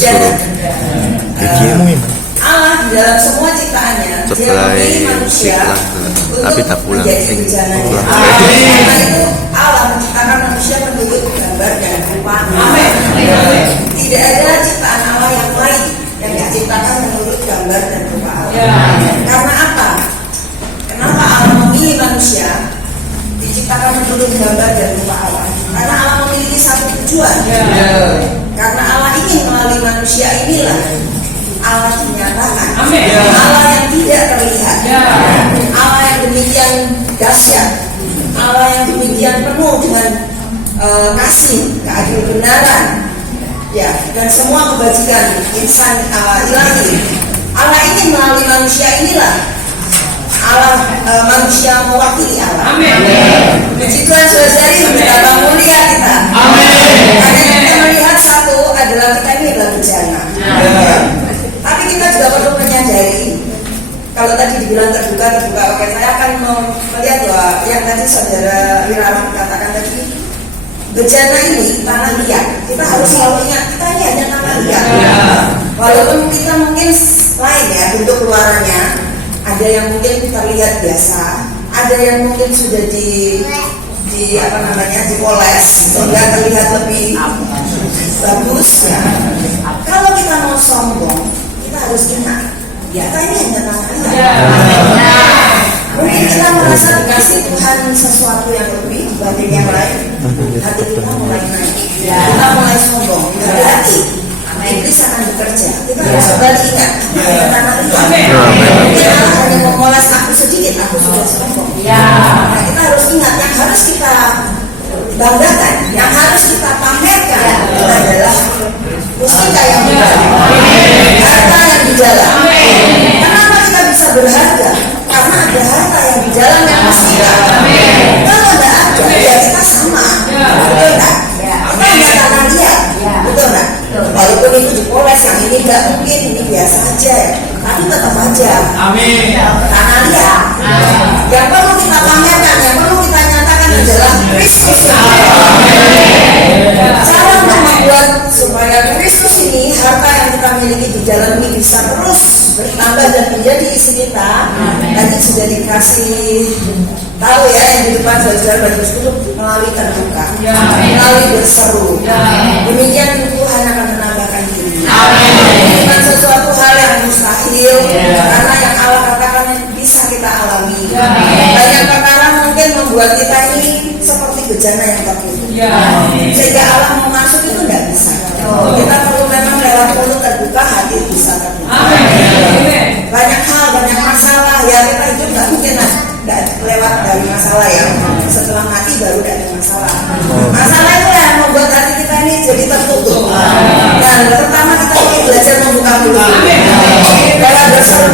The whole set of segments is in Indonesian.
bejana. Allah di dalam semua ciptaannya dia memilih manusia untuk menjadi bejana. Karena itu Allah menciptakan manusia menurut gambar dan rupa. Tidak ada ciptaan Allah yang lain yang diciptakan menurut gambar dan rupa Allah. Karena apa? Kenapa Allah memilih manusia diciptakan menurut gambar dan rupa Allah? Karena Allah memiliki satu tujuan. Karena Allah ingin melalui manusia inilah Allah dinyatakan. Allah yang tidak terlihat. Allah yang demikian dahsyat. Allah yang demikian penuh dengan kasih, keadilan kebenaran, ya, dan semua kebajikan insan ilahi. Allah ingin melalui manusia inilah Allah manusia mewakili Allah. Puji Tuhan, saudari, betapa mulia kita. Karena kita melihat satu adalah kita ini adalah bejana. Tapi kita juga perlu menyadari, kalau tadi dibilang terbuka, oke, saya akan melihat bahwa yang tadi saudara Wirara katakan tadi, bejana ini tanah liat. Kita harus selalu ingat, kita ini hanya tanah liat. Walaupun kita mungkin lain ya bentuk luarannya, ada yang mungkin terlihat biasa, ada yang mungkin sudah dipoles sehingga terlihat lebih bagus ya. Kalau kita mau sombong, kita harus ingat, kita ini hanya tanah liat. Mungkin kita merasa dikasih Tuhan sesuatu yang lebih dibanding yang lain, hati kita mulai naik, kita mulai sombong. Hati-hati, iblis akan bekerja. Kita harus kembali ingat, hanya tanah liat. Mungkin Allah hanya memoles aku sedikit, aku sudah sombong. Nah, kita harus ingat, yang harus kita banggakan, yang harus kita pamerkan adalah mustika yang di dalam, harta yang di dalam. Kenapa kita bisa berharga? Karena ada harta yang di dalam yang mustika. Kalau tidak ada, ya kita sama, betul nggak? Kita hanya tanah liat, betul nggak? Walaupun itu dipoles, yang ini nggak mungkin, ini biasa aja, tapi tetap aja tanah liat. Yang perlu kita pamerkan, yang perlu kita nyatakan adalah Kristus. Cara untuk membuat supaya Kristus ini, harta yang kita miliki di dalam ini bisa terus bertambah dan menjadi isi kita. Tadi sudah dikasih tahu ya, yang di depan saudara bagus itu melalui terbuka, melalui berseru. Demikian Tuhan akan menambahkan diri. Bukan sesuatu hal yang mustahil, karena yang Allah katakan bisa kita alami. Banyak perkara mungkin membuat kita ini seperti bejana yang tertutup, sehingga Allah mau masuk itu tidak bisa. Kita perlu memang lewat mulut terbuka, hati bisa terbuka. Banyak hal, banyak masalah ya, kita hidup nggak mungkin nggak lewat dari masalah ya. Setelah mati baru ada masalah. Masalah itu yang membuat hati kita ini jadi tertutup. Dan pertama kita perlu belajar membuka mulut. Kalau berseru,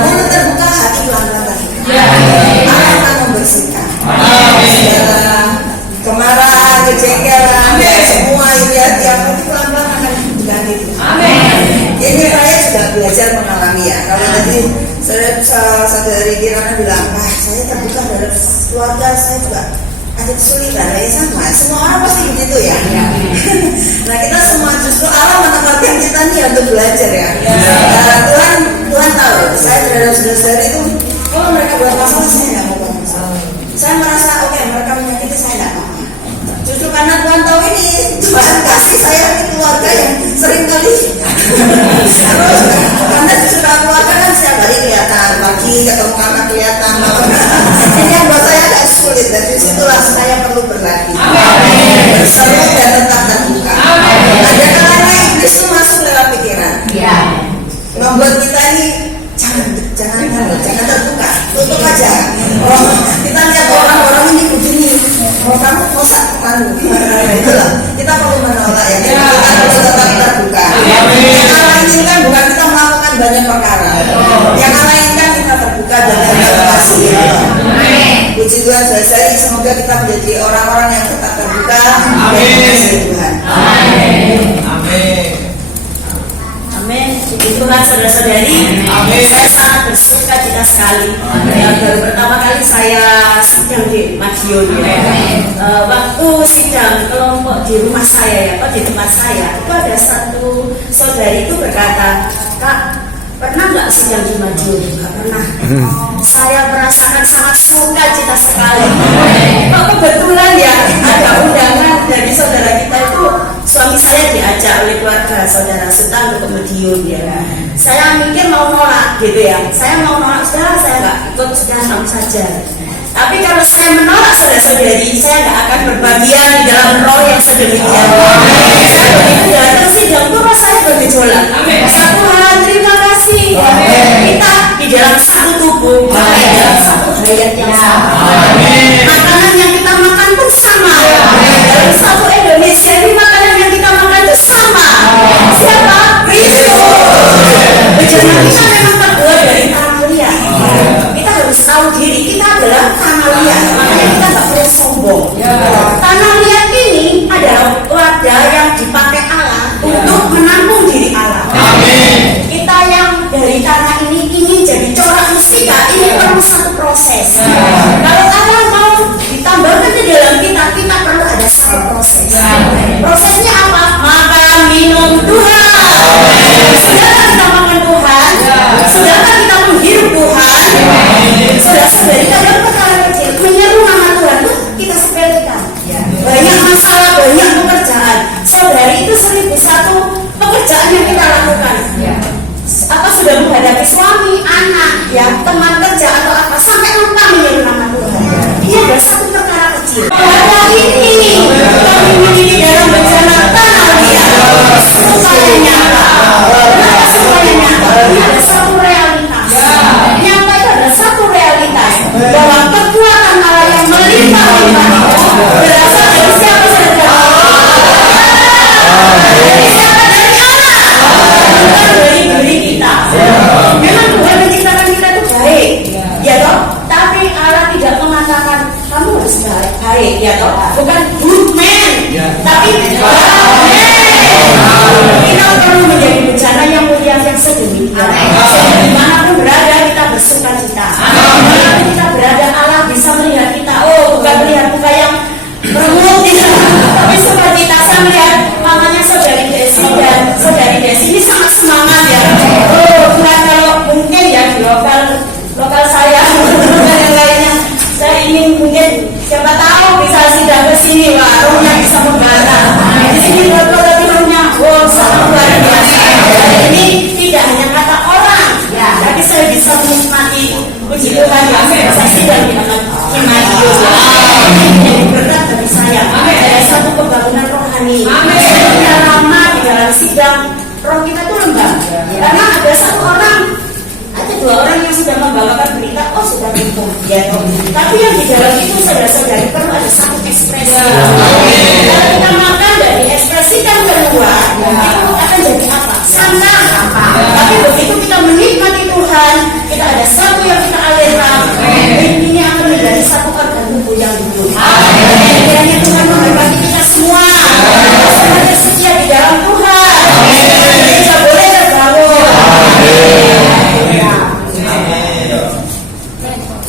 mulut terbuka, hati pelan-pelan. Allah akan membersihkan segala kemarahan, kejengkelan, semua ini hati yang pelan-pelan akan diganti. Ini saya juga belajar mengalami ya. Kalau tadi saudari Kirana bilang, saya terbuka dalam keluarga, saya juga ada kesulitan. Ya sama, semua orang pasti begitu ya. Nah, kita semua justru Allah menempatkan kita nih untuk belajar ya. Tuhan tahu, saya terhadap saudara itu, kalau mereka buat masalah, saya nggak mau buat masalah. Saya merasa oke, mereka menyakiti saya nggak mau. Justru karena Tuhan tahu ini, Tuhan kasih saya di keluarga yang sering kali karena justru keluarga kan setiap hari kelihatan, pagi ketemu kakak kelihatan. Ini yang buat saya agak sulit, dan disitulah saya perlu berlatih berseru dan tetap terbuka. Ada kalanya iblis itu masuk dalam pikiran, membuat kita ini jangan terbuka, tutup aja. Kita lihat orang-orang ini begini, kamu mau sakitkan, itulah kita perlu menolak ya. Kita perlu tetap terbuka. Yang Allah inginkan bukan kita melakukan banyak perkara. Yang Allah inginkan kita terbuka dan terpaksa. Puji Tuhan, saudari, semoga kita menjadi orang-orang yang tetap terbuka dan mengasihi Tuhan. Amin. Puji Tuhan, saudara-saudari. Saya sangat bersuka cita sekali. Baru pertama kali saya sidang di Madiun ya. Waktu sidang kelompok di rumah saya ya, Pak, di tempat saya itu ada satu saudari itu berkata, Kak, pernah nggak sidang di Madiun? Nggak pernah. Saya merasakan sangat suka cita sekali. Kok kebetulan ya ada undangan dari saudara kita itu, suami saya diajak oleh keluarga saudara Sultan ke Madiun ya. Saya mikir mau nolak gitu ya. Saya mau nolak, sudah saya nggak ikut, sudah kamu saja. Tapi kalau saya menolak saudara-saudari, saya nggak akan berbagian di dalam roh yang sedemikian. Saya begitu datang sidang itu rasanya bergejolak. Tuhan terima kasih. Kita di dalam satu tubuh, dalam satu hayat yang sama. Makanan yang kita makan pun sama. Dalam satu Indonesia ini makanan yang kita makan itu sama. Siapa? Kristus. Bejana kita memang terbuat dari tanah liat. Kita harus tahu diri kita adalah tanah liat. Makanya kita nggak perlu sombong. Tanah liat ini adalah wadah yang dipakai Allah untuk menampung diri Allah. Kita yang dari tanah ini ingin jadi corak mustika, ini perlu satu proses. Kalau Allah mau ditambahkan di dalam kita, kita perlu ada satu proses. Prosesnya apa? Makan, minum Tuhan. Sudahkah kita makan Tuhan? Sudahkah kita menghirup Tuhan? Saudara-saudari, kadang perkara kecil menyeru nama Tuhan itu kita sepelekan. Banyak masalah, banyak pekerjaan. Saudari, itu 1001 pekerjaan yang kita lakukan. Apa sudah menghadapi suami, anak, ya, teman kerja atau apa, sampai lupa menyeru nama Tuhan. Ini adalah satu perkara kecil. Hari ini kami menjadi dalam bencana tanah liat supaya nyata. Kenapa supaya nyata? Ini ada satu realitas. Nyata itu adalah satu realitas bahwa kekuatan Allah yang melimpah-limpah itu berasal dari siapa saja. Dari siapa? Dari Allah. Bukan dari diri kita. Memang Tuhan menciptakan kita itu baik, ya toh. Tapi Allah tidak mengatakan kamu harus baik, ya toh. Bukan good man, tapi kita perlu menjadi bencana yang mulia yang sedemikian. Dimanapun berada kita bersuka cita. Dimanapun kita berada Allah bisa melihat kita. Oh, bukan melihat muka yang bermulut, tapi suka cita. Saya melihat mamanya saudari Desi dan saudari Desi ini sangat semangat ya. Oh, bukan kalau mungkin ya di lokal saya dan yang lainnya. Saya ingin mungkin siapa tahu bisa sidang ke sini, wah, rohnya bisa membara. Di sini tapi rohnya, wow, sangat luar biasa. Ini tidak hanya kata orang, ya, tapi saya bisa menikmati puji Tuhan yang saya sidang di dalam Madiun. Ini berat bagi saya. Ada satu pembangunan rohani. Kita lama di dalam sidang, roh kita itu lembab. Karena ada satu orang, ada dua orang yang sudah membawakan berita, oh sudah beruntung, ya toh. Tapi yang di dalam itu saudara-saudari perlu ada satu ekspresi. Kalau kita makan dan diekspresikan keluar, itu akan jadi apa? Sampah. Tapi begitu kita menikmati Tuhan, kita ada satu yang kita alirkan, ini akan menjadi satu organ tubuh yang hidup. Kiranya Tuhan memberkati kita semua. Semuanya setia di dalam Tuhan. Gereja boleh terbangun.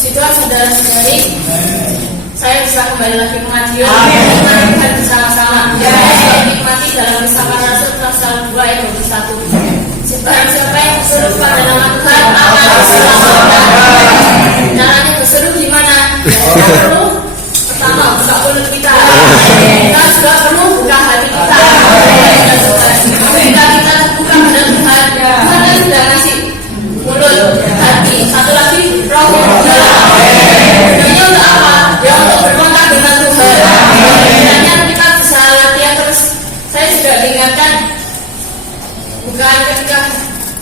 Situlah saudara-saudari, saya bisa kembali lagi ke Madiun. Mari kita bersama-sama. Saya nikmati dalam Kisah Rasul pasal 2 ayat 21. Barang siapa yang berseru pada nama Tuhan akan diselamatkan. Caranya berseru gimana? Perlu pertama buka mulut kita. Kita juga perlu buka hati kita. Ketika kita terbuka pada Tuhan, Tuhan kan sudah ngasih mulut, hati, satu lagi roh yang dalam. Gunanya untuk apa? Ya untuk berkontak dengan Tuhan. Kiranya kita bisa latihan terus. Saya juga diingatkan bukan ketika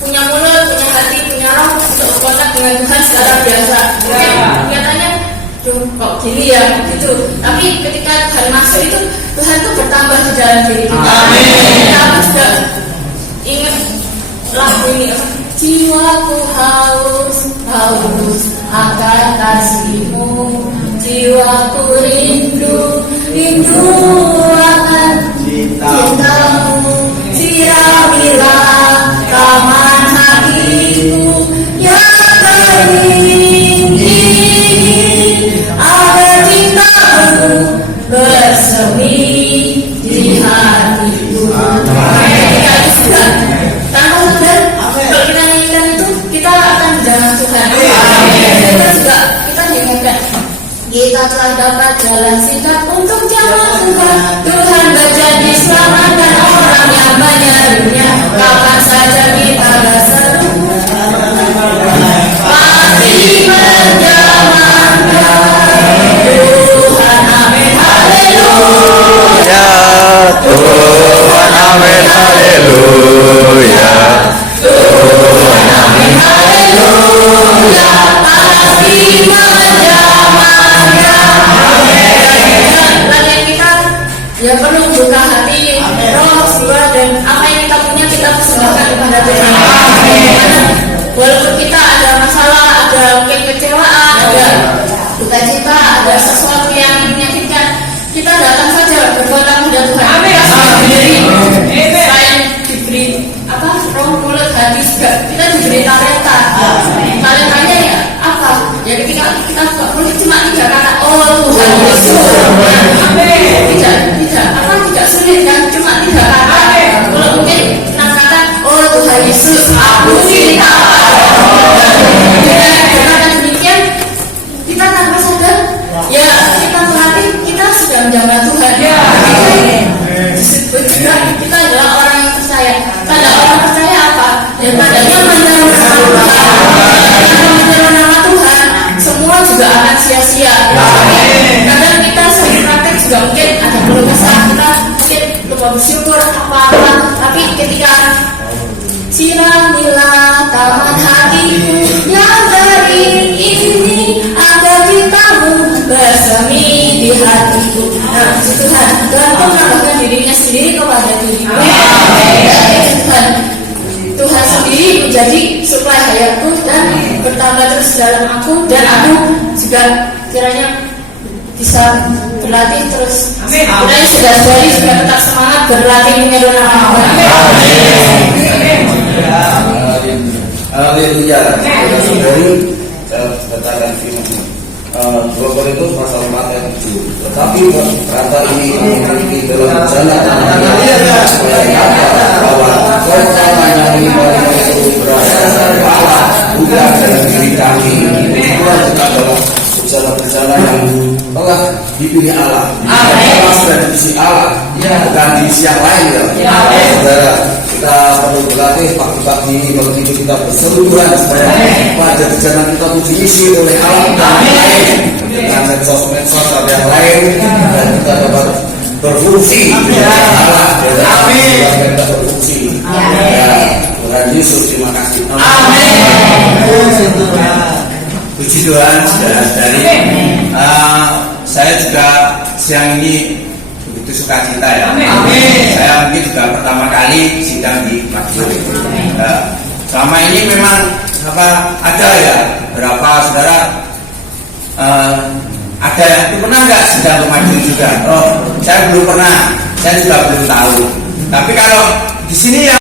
punya mulut, punya hati, punya roh untuk berkontak dengan Tuhan secara biasa. Kelihatannya kok gini ya gitu. Tapi ketika Tuhan masuk itu, Tuhan itu bertambah di dalam diri kita. Kita juga ingat lagu ini, jiwaku haus akan kasih-Mu, jiwaku rindu akan cinta-Mu, siramilah taman hatiku yang beringin, ada dunia, kapan saja kita berseru pasti menjalankan Tuhan, amin, haleluya. Tuhan amin haleluya. Tuhan, amin, haleluya. Pasti menjalankan. Latihan kita ya perlu buka hati, roh, jiwa, dan apa yang kita punya kita persembahkan kepada Tuhan. Walaupun kita ada masalah, ada mungkin kecewaan, ada duka cita, ada sesuatu yang menyakitkan, kita datang saja berbuat kepada Tuhan. Amin. Selain diberi roh, mulut, hati juga, kita diberi talenta. Talentanya ya apa? Ya ketika kita perlu cuma 3 kata, oh Tuhan Yesus. Tidak sulit kan? Cuma 3 kata. Kalau mungkin 6 kata, oh Tuhan Yesus, aku cinta. Dengan demikian kita tanpa sadar, ya kita melatih, kita sudah menjaga Tuhan. Disebut juga kita adalah orang yang percaya. Tanda orang percaya apa? Ya tandanya menjaga nama Tuhan, semua juga akan sia-sia. Kadang kita sering praktek juga mungkin ada perlu kesal, kita mungkin lupa bersyukur apa-apa, tapi ketika siramilah taman hatiku yang kering ini agar cintamu bersemi di hatiku. Nah, Tuhan menambahkan dirinya sendiri kepada dirimu. Tuhan sendiri menjadi suplai hayatku dan bertambah terus dalam aku, dan aku juga kiranya bisa berlatih terus. Kiranya saudara-saudari juga tetap semangat berlatih menyeru nama Tuhan. Haleluya. Dari katakan firman 2 Korintus pasal 4 ayat 7. Tetapi kata ini memiliki dalam jalan bahwa keutamaan yang itu berasal dari Allah, bukan dari diri kami. Itulah kita adalah berjalan yang telah dipilih Allah. Kita sudah di sisi Allah, bukan di sisi yang lain ya. Saudara, kita perlu berlatih pagi-pagi ini begitu kita berseru Tuhan supaya pada perjalanan kita diisi oleh Allah dengan medsos yang lain, dan kita dapat berfungsi Allah, kita berfungsi. Tuhan Yesus, terima kasih. Puji Tuhan, saudara-saudari. Saya juga siang ini begitu sukacita ya. Saya mungkin juga pertama kali sidang di Madiun. Selama ini memang ada ya berapa saudara ada yang pernah nggak sidang ke Madiun juga? Oh, saya belum pernah, saya juga belum tahu. Tapi kalau di sini yang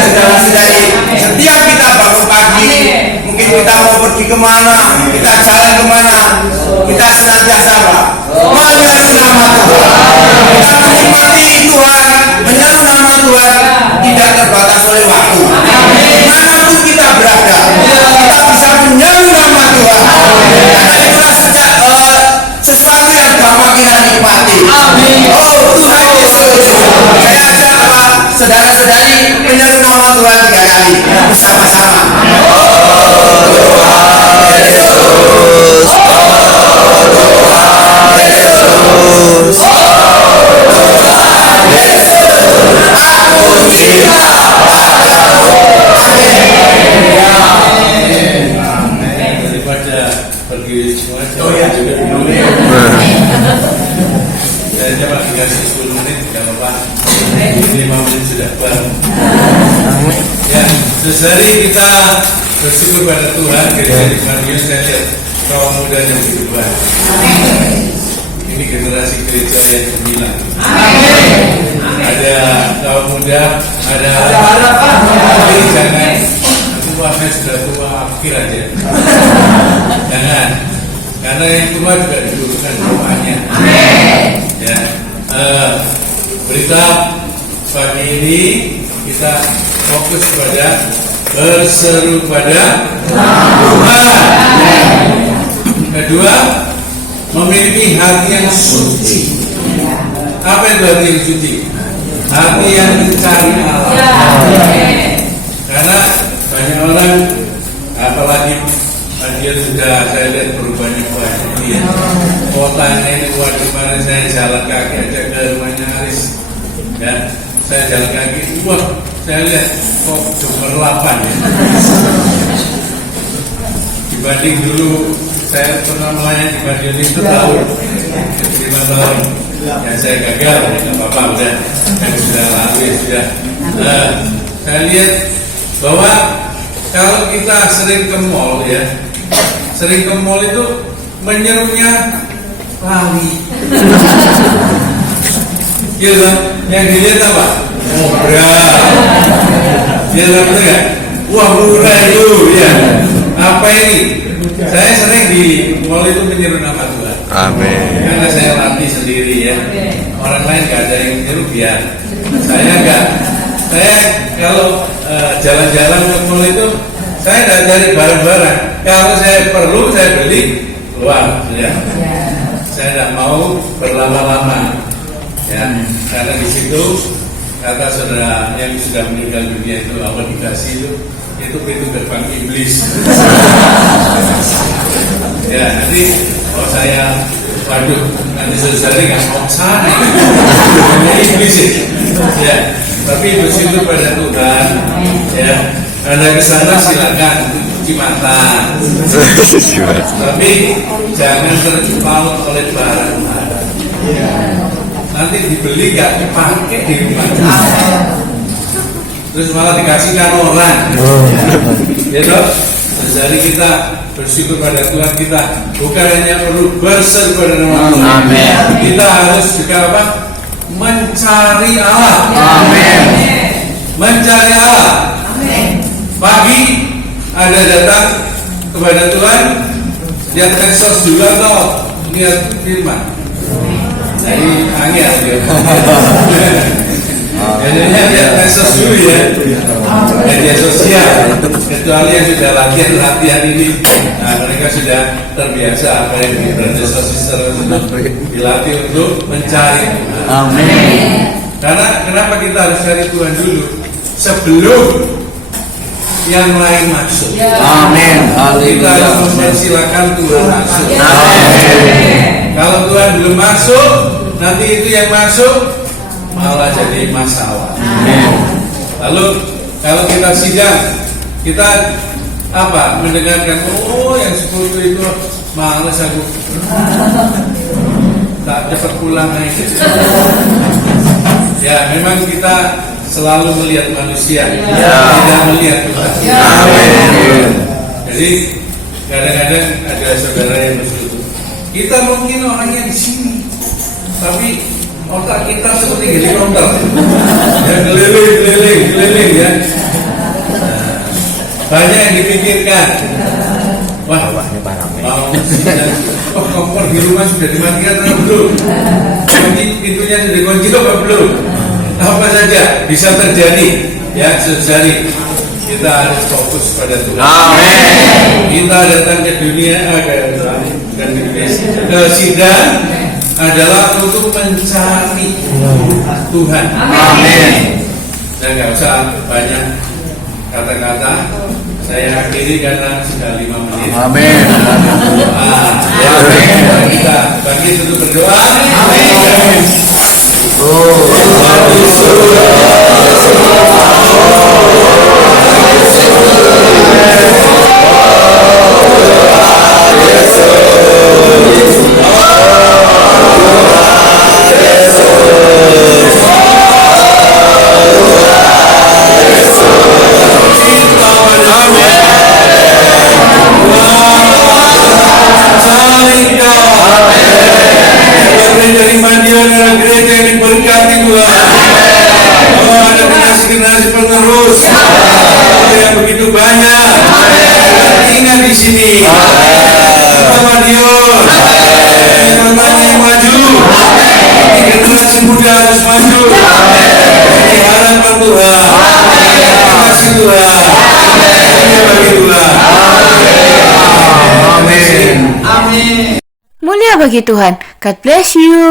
saudara-saudari, setiap kita bangun pagi, mungkin kita mau pergi kemana, kita jalan kemana, kita senantiasa menyeru nama Tuhan. Kita menikmati Tuhan, menyeru nama Tuhan, tidak terbatas oleh waktu. Dimanapun kita berada, kita bisa menyeru nama Tuhan. Karena itulah sesuatu yang gampang kita nikmati. Oh Tuhan Yesus, saya ajak saudara-saudari menyeru nama Tuhan 3 kali bersama-sama. Daripada pergi semua, juga dulu. Saya cuma dikasih 10 menit, tidak apa-apa. 5 menit sudah keluar. Ya, sesari kita bersyukur pada Tuhan. Gereja di Madiun, saya lihat kaum muda yang begitu baik. Ini generasi gereja yang gemilang. Ada kaum muda, ada harapan. Jangan tuanya sudah tua, akhir aja. Jangan, karena yang tua juga dibutuhkan doanya. Ya, berita pagi ini kita fokus pada berseru pada Tuhan. Kedua, memiliki hati yang suci. Apa itu hati yang suci? Hati yang mencari Allah. Karena banyak orang, apalagi dia sudah, saya lihat perubahannya banyak dia. Kotanya ini, waduh, kemarin saya jalan kaki aja ke rumahnya Aris, ya, saya jalan kaki, wah, saya lihat kok gemerlapan ya. Dibanding dulu saya pernah melayani di Madiun itu tahun 5 tahun, ya saya gagal, ya nggak apa-apa, udah, yang sudah lalu ya sudah. Saya lihat bahwa kalau kita sering ke mall ya, sering ke mall itu menyerunya lari. Gitu, yang dilihat apa? Murah. Dia betul nggak? Wah murah itu, ya. Apa ini? Saya sering di mall itu menyeru nama Tuhan. Amin. Karena saya latih sendiri ya. Orang lain nggak ada yang menyeru biar. Saya nggak. Saya kalau jalan-jalan ke mall itu, saya nggak cari barang-barang. Kalau saya perlu, saya beli keluar. Ya. Saya tidak mau berlama-lama. Ya, karena di situ kata saudara yang sudah meninggal dunia itu apa dikasih itu pintu gerbang iblis. Ya, nanti kalau saya, waduh, nanti saudara nggak mau sana, iblis itu. Ya, tapi bersyukur pada Tuhan. Ya, Anda ke sana silakan cuci mata. Tapi jangan terpaut oleh barang-barang. Nanti dibeli gak dipakai di rumah, terus malah dikasihkan orang. Ya dok, jadi kita bersyukur pada Tuhan, kita bukan hanya perlu berseru pada nama Tuhan, kita harus juga apa? Mencari Allah. Amin. Mencari Allah. Pagi ada datang kepada Tuhan, lihat medsos dulu atau lihat firman. Jadi angin dia. Jadinya lihat medsos dulu ya, media sosial. Kecuali yang sudah latihan ini, nah, mereka sudah terbiasa apa yang di media sosial itu dilatih untuk mencari. Amin. Karena kenapa kita harus cari Tuhan dulu sebelum yang lain masuk. Amin. Kita harus mempersilakan Tuhan masuk. Amin. Kalau Tuhan belum masuk, nanti itu yang masuk malah jadi masalah. Amin. Lalu kalau kita sidang, kita apa? Mendengarkan, oh yang seperti itu malas aku, tak cepat pulang aja. Ya memang kita selalu melihat manusia, tidak melihat Tuhan. Amin. Jadi kadang-kadang ada saudara yang bersyukur. Kita mungkin orangnya di sini, tapi otak kita seperti helikopter, ya keliling ya. Banyak yang dipikirkan. Wah, mau kompor di rumah sudah dimatikan atau belum? Pintunya sudah dikunci apa belum? Apa saja bisa terjadi, ya saudari. Kita harus fokus pada Tuhan. Amin. Kita datang ke dunia, ke sidang adalah untuk mencari Tuhan. Amin. Dan nggak usah banyak kata-kata. Saya akhiri karena sudah 5 menit. Amin. Ya, kita bagi untuk berdoa. Amin. Dari Madiun adalah gereja yang diberkati Tuhan. Oh, ada generasi penerus yang begitu banyak. Ingat di sini, kita Madiun, yang maju. Generasi muda harus maju. Ini harapan Tuhan. Kasih Tuhan. Ini bagi Tuhan. Amin. Mulia bagi Tuhan. God bless you.